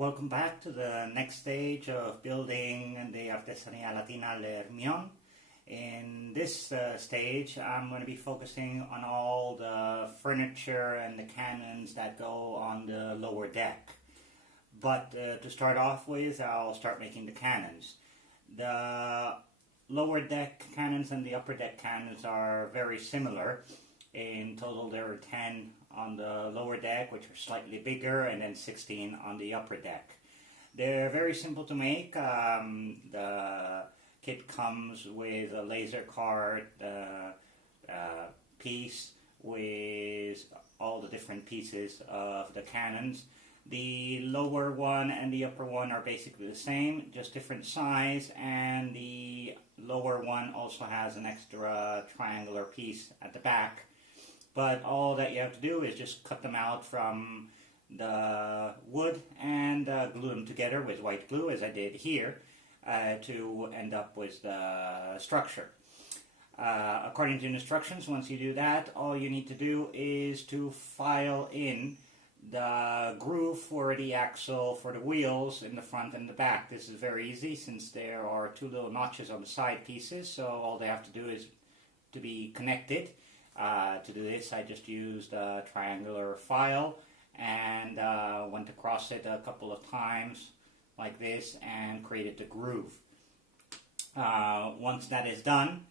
Welcome back to the next stage of building the Artesania Latina hermione. In this stage, I'm going to be focusing on all the furniture and the cannons that go on the lower deck. But to start off with, I'll start making the cannons. The lower deck cannons and the upper deck cannons are very similar. In total, there are 10 on the lower deck, which are slightly bigger, and then 16 on the upper deck. They're very simple to make. The kit comes with a laser card piece with all the different pieces of the cannons. The lower one and the upper one are basically the same, just different size, and the lower one also has an extra triangular piece at the back. But all that you have to do is just cut them out from the wood and glue them together with white glue, as I did here, to end up with the structure. According to the instructions, once you do that, all you need to do is to file in the groove for the axle for the wheels in the front and the back. This is very easy since there are two little notches on the side pieces, so all they have to do is to be connected. To do this, I just used a triangular file and went across it a couple of times like this and created the groove. Once that is done,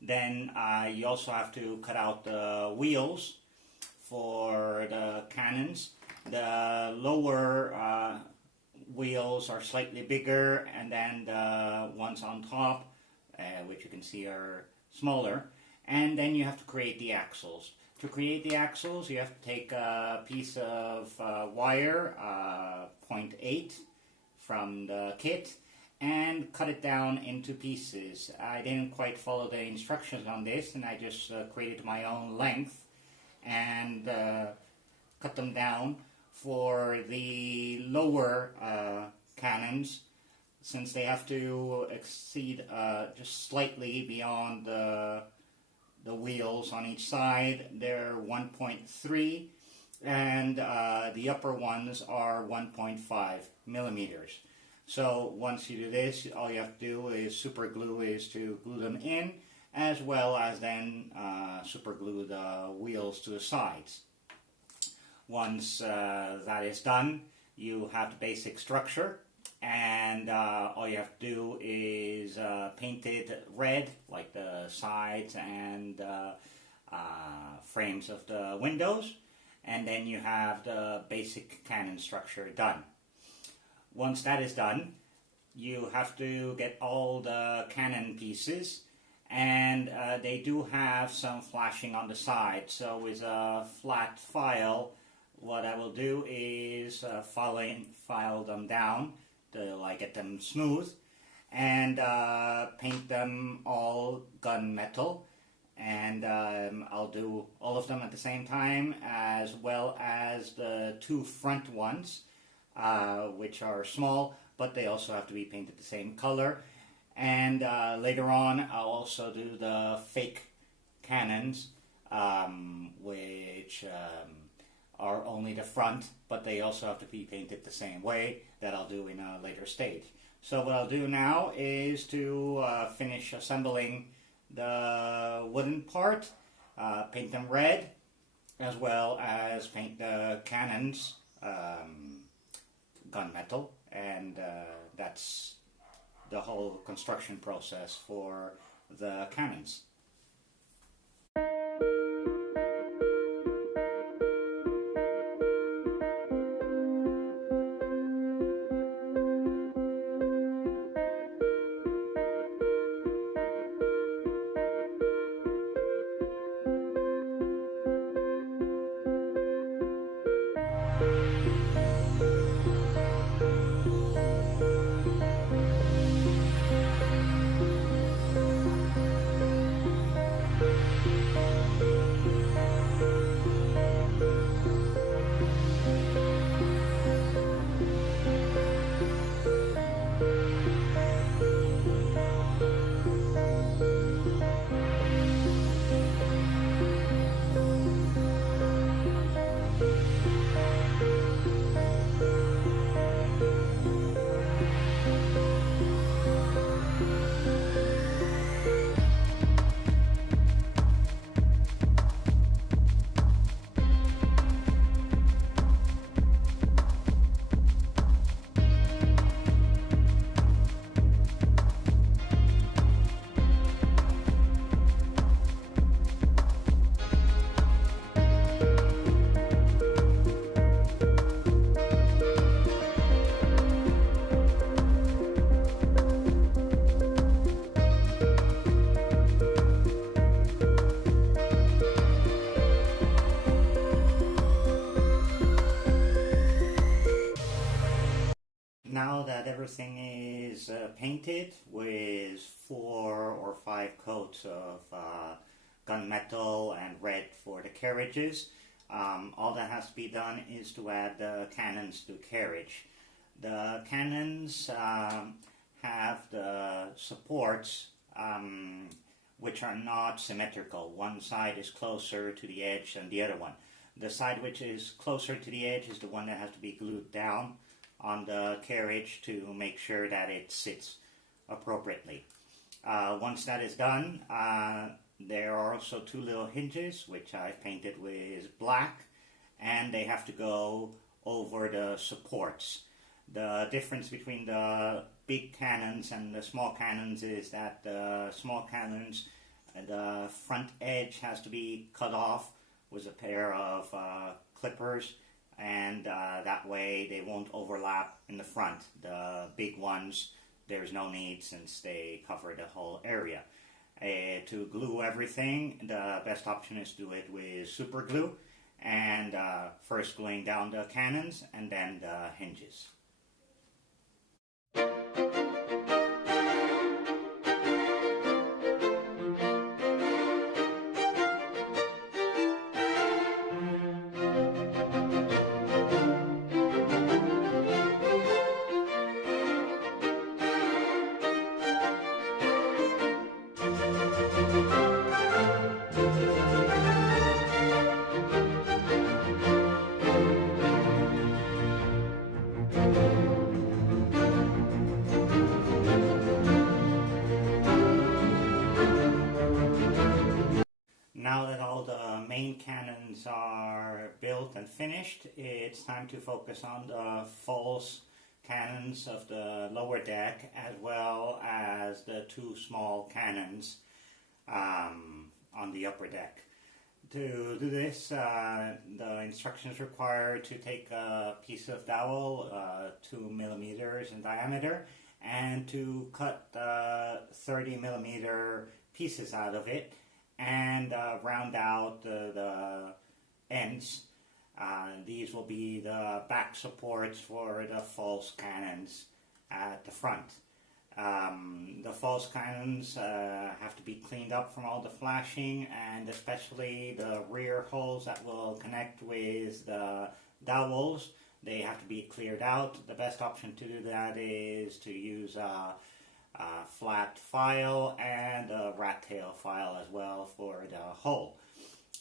then you also have to cut out the wheels for the cannons. The lower wheels are slightly bigger, and then the ones on top, which you can see are smaller. And then you have to create the axles. To create the axles, you have to take a piece of wire, 0.8 from the kit, and cut it down into pieces. I didn't quite follow the instructions on this, and I just created my own length and cut them down. For the lower cannons, since they have to exceed just slightly beyond the wheels on each side, they're 1.3, and the upper ones are 1.5 millimeters. So once you do this, all you have to do is super glue to glue them in, as well as then super glue the wheels to the sides. Once that is done, you have the basic structure, and all you have to do is paint it red, like the sides and frames of the windows, and then you have the basic cannon structure done. Once that is done, you have to get all the cannon pieces, and they do have some flashing on the side. So with a flat file, what I will do is file them down to get them smooth, and paint them all gunmetal, and I'll do all of them at the same time, as well as the two front ones, which are small, but they also have to be painted the same color. And later on, I'll also do the fake cannons, which are only the front, but they also have to be painted the same way. That I'll do in a later stage. So what I'll do now is to finish assembling the wooden part, paint them red, as well as paint the cannons gunmetal, and that's the whole construction process for the cannons. everything is painted with 4 or 5 coats of gunmetal and red for the carriages. All that has to be done is to add the cannons to carriage. The cannons have the supports which are not symmetrical. One side is closer to the edge than the other one. The side which is closer to the edge is the one that has to be glued down on the carriage to make sure that it sits appropriately. Once that is done, there are also 2 little hinges which I've painted with black, and they have to go over the supports. The difference between the big cannons and the small cannons is that the small cannons, the front edge has to be cut off with a pair of clippers, and that way they won't overlap in the front. The big ones, there's no need since they cover the whole area. To glue everything, the best option is to do it with super glue, and first gluing down the cannons and then the hinges. Now that all the main cannons are built and finished, it's time to focus on the false cannons of the lower deck as well as the 2 small cannons on the upper deck. To do this, the instructions require to take a piece of dowel 2 millimeters in diameter and to cut 30 millimeter pieces out of it and round out the ends. These will be the back supports for the false cannons at the front. The false cannons have to be cleaned up from all the flashing, and especially the rear holes that will connect with the dowels. They have to be cleared out. The best option to do that is to use a flat file and a rat tail file as well for the hole.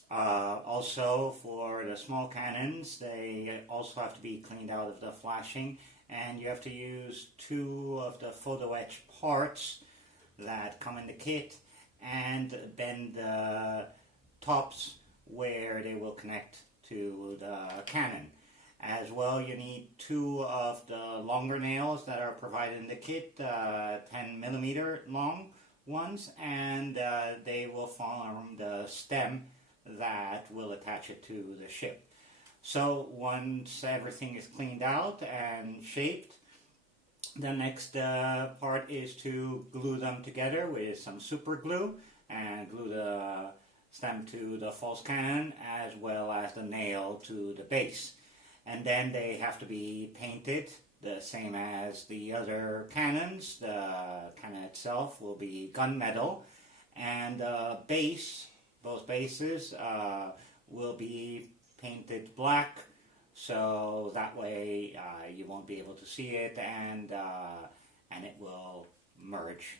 Also for the small cannons, they also have to be cleaned out of the flashing, and you have to use 2 of the photo etch parts that come in the kit and bend the tops where they will connect to the cannon. As well, you need 2 of the longer nails that are provided in the kit, 10 millimeter long ones, and they will form the stem that will attach it to the ship. So once everything is cleaned out and shaped, the next part is to glue them together with some super glue and glue the stem to the false cannon as well as the nail to the base. And then they have to be painted the same as the other cannons. The cannon itself will be gunmetal, and the base, both bases, will be painted black, so that way you won't be able to see it, and it will merge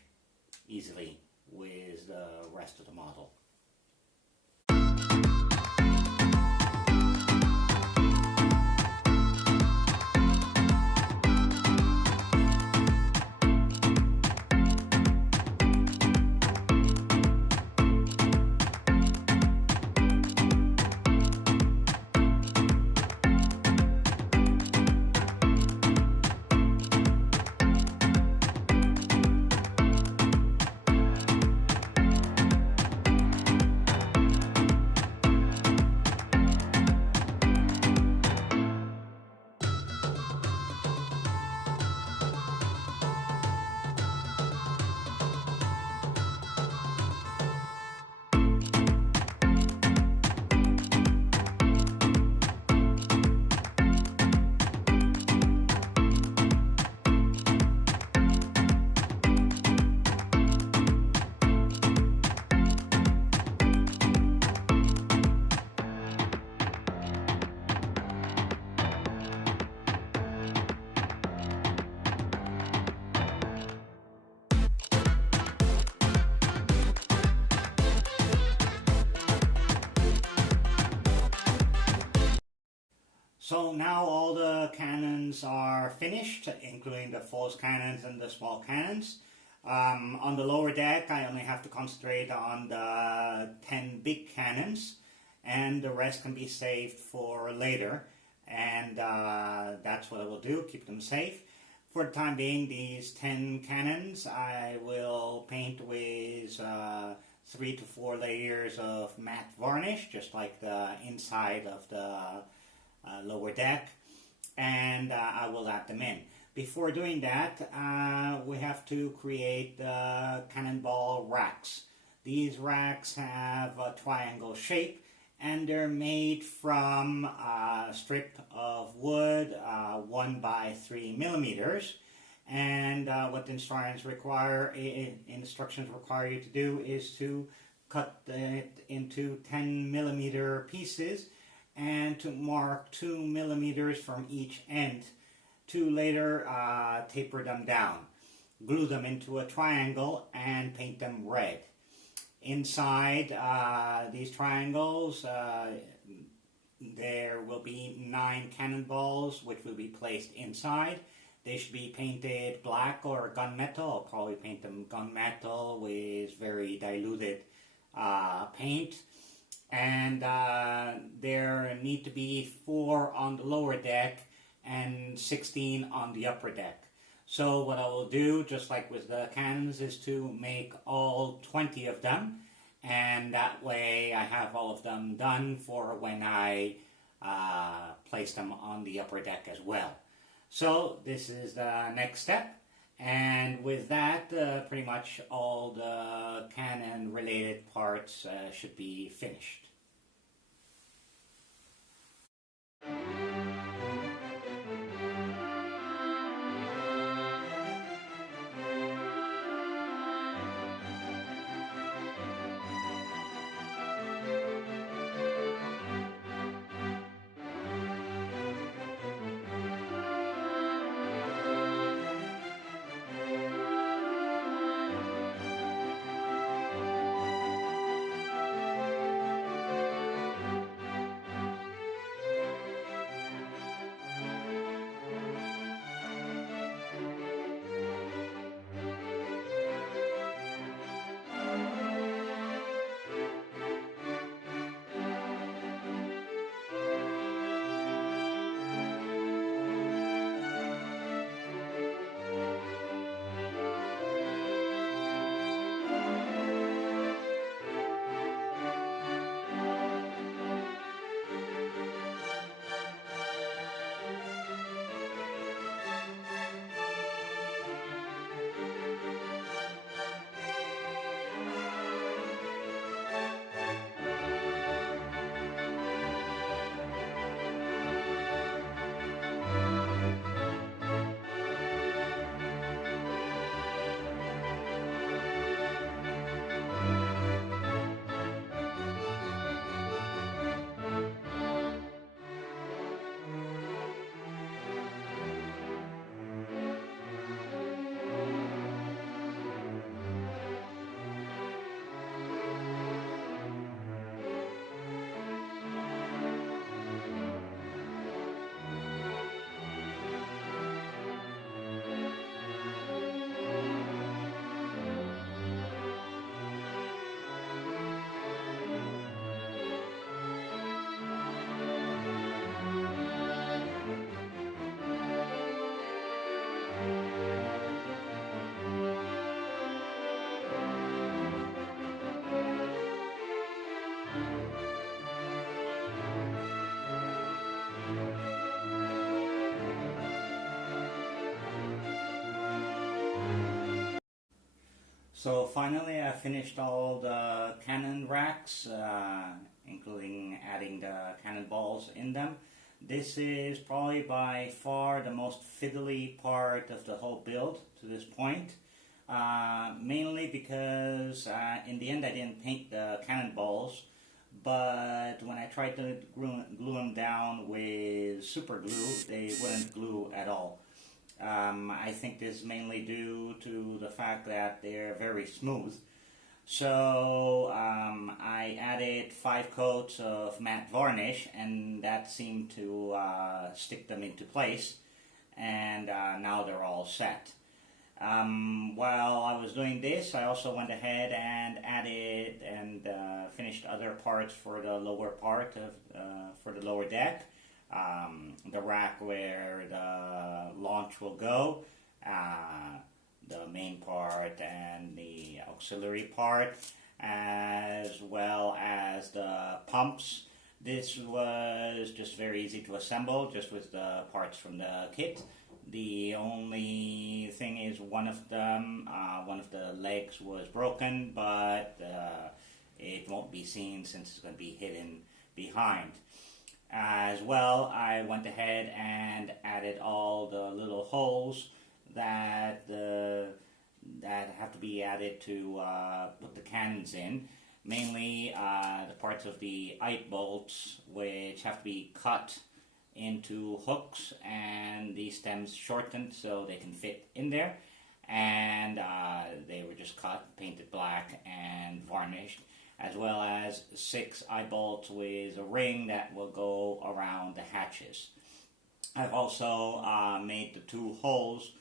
easily with the rest of the model. So now all the cannons are finished, including the false cannons and the small cannons. On the lower deck, I only have to concentrate on the 10 big cannons, and the rest can be saved for later. And that's what I will do, keep them safe. For the time being, these 10 cannons I will paint with 3 to 4 layers of matte varnish, just like the inside of the lower deck, and I will add them in. Before doing that, we have to create the cannonball racks. These racks have a triangle shape, and they're made from a strip of wood 1 by 3 millimeters. And what the instructions require you to do is to cut it into 10 millimeter pieces and to mark 2 millimeters from each end to later taper them down. Glue them into a triangle and paint them red. Inside these triangles there will be 9 cannonballs which will be placed inside. They should be painted black or gunmetal. I'll probably paint them gunmetal with very diluted paint. And there need to be 4 on the lower deck and 16 on the upper deck. So what I will do, just like with the cannons, is to make all 20 of them, and that way I have all of them done for when I place them on the upper deck as well. So this is the next step, and with that pretty much all the cannon related parts should be finished. So finally I finished all the cannon racks, including adding the cannonballs in them. This is probably by far the most fiddly part of the whole build to this point. Mainly because in the end I didn't paint the cannonballs, but when I tried to glue them down with super glue, they wouldn't glue at all. I think this is mainly due to the fact that they're very smooth. So I added 5 coats of matte varnish, and that seemed to stick them into place, and now they're all set. While I was doing this, I also went ahead and added and finished other parts for the lower part of for the lower deck, the rack where the launch will go, the main part and the auxiliary part, as well as the pumps. This was just very easy to assemble, just with the parts from the kit. The only thing is one of them, one of the legs was broken, but it won't be seen since it's going to be hidden behind. As well, I went ahead and added all the little holes that have to be added to put the cannons in. Mainly the parts of the eye bolts, which have to be cut into hooks, and the stems shortened so they can fit in there, and they were just cut, painted black, and varnished, as well as 6 eye bolts with a ring that will go around the hatches. I've also made the 2 holes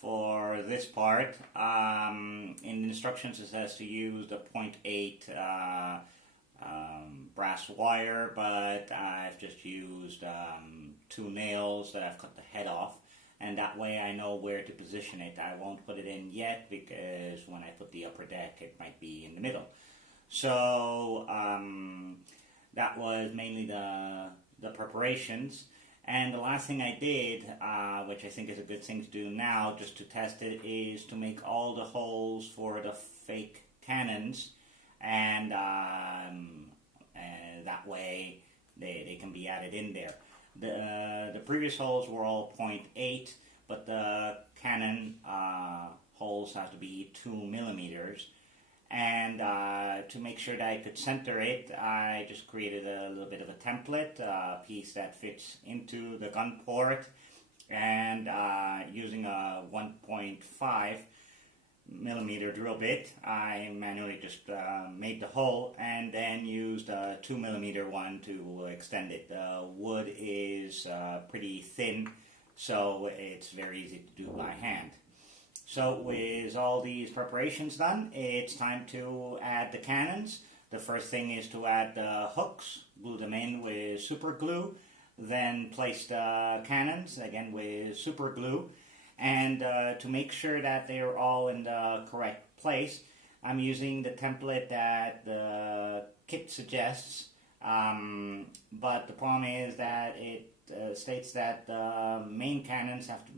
for this part. In the instructions it says to use the 0.8 brass wire, but I've just used 2 nails that I've cut the head off, and that way I know where to position it. I won't put it in yet because when I put the upper deck it might be in the middle. So that was mainly the preparations. And the last thing I did, which I think is a good thing to do now just to test it, is to make all the holes for the fake cannons, and that way they can be added in there. The previous holes were all 0.8, but the cannon holes have to be 2 millimeters. And to make sure that I could center it, I just created a little bit of a template, a piece that fits into the gun port, and using a 1.5 millimeter drill bit, I manually just made the hole and then used a 2 millimeter one to extend it. The wood is pretty thin, so it's very easy to do by hand. So with all these preparations done, it's time to add the cannons. The first thing is to add the hooks, glue them in with super glue, then place the cannons again with super glue. And to make sure that they're all in the correct place, I'm using the template that the kit suggests, but the problem is that it states that the main cannons have to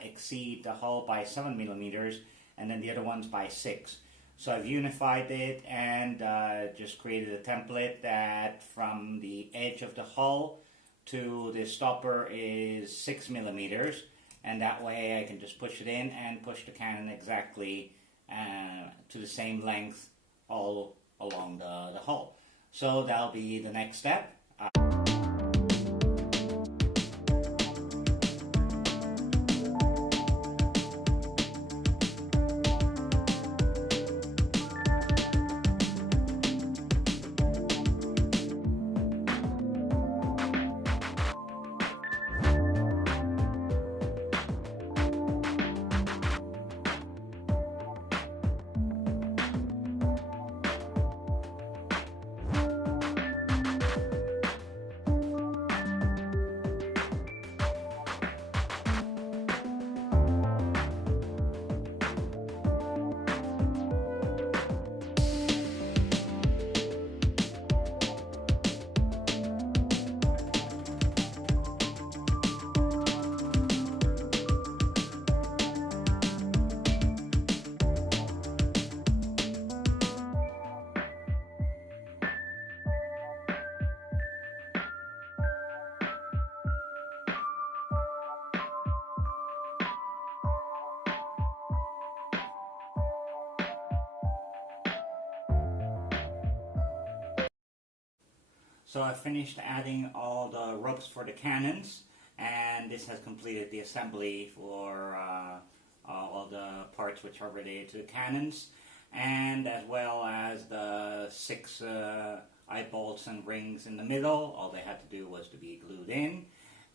exceed the hull by 7 millimeters, and then the other ones by 6. So I've unified it and just created a template that from the edge of the hull to the stopper is 6 millimeters, and that way I can just push it in and push the cannon exactly to the same length all along the hull. So that'll be the next step. So I finished adding all the ropes for the cannons, and this has completed the assembly for all the parts which are related to the cannons. and as well as the 6 eye bolts and rings in the middle. All they had to do was to be glued in,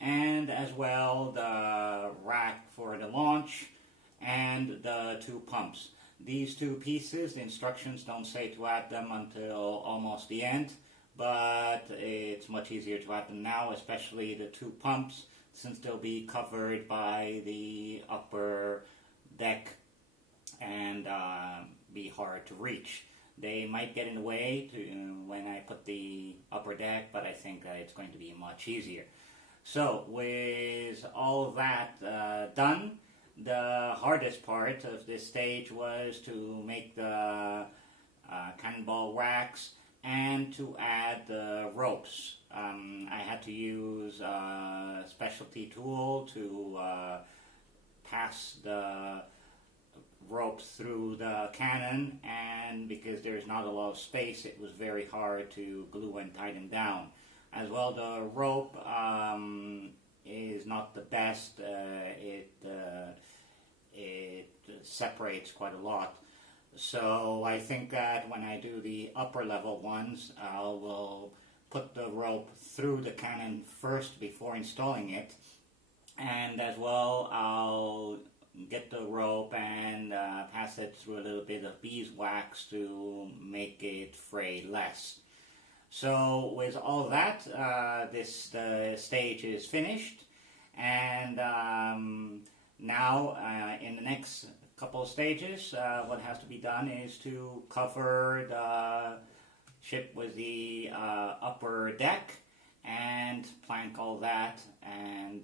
and as well the rack for the launch and the 2 pumps. These 2 pieces, the instructions don't say to add them until almost the end, but it's much easier to add them now, especially the 2 pumps, since they'll be covered by the upper deck and be hard to reach. They might get in the way when I put the upper deck, but I think it's going to be much easier. So with all of that done, the hardest part of this stage was to make the cannonball racks and to add the ropes. I had to use a specialty tool to pass the ropes through the cannon, and because there's not a lot of space, it was very hard to glue and tie them down. As well, the rope is not the best. It separates quite a lot. So I think that when I do the upper level ones, I will put the rope through the cannon first before installing it, and as well I'll get the rope and pass it through a little bit of beeswax to make it fray less. So with all that, this stage is finished, and now in the next couple of stages, what has to be done is to cover the ship with the upper deck and plank all that, and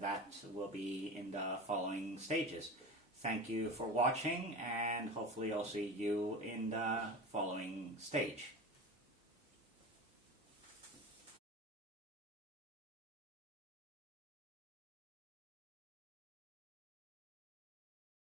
that will be in the following stages. Thank you for watching, and hopefully I'll see you in the following stage.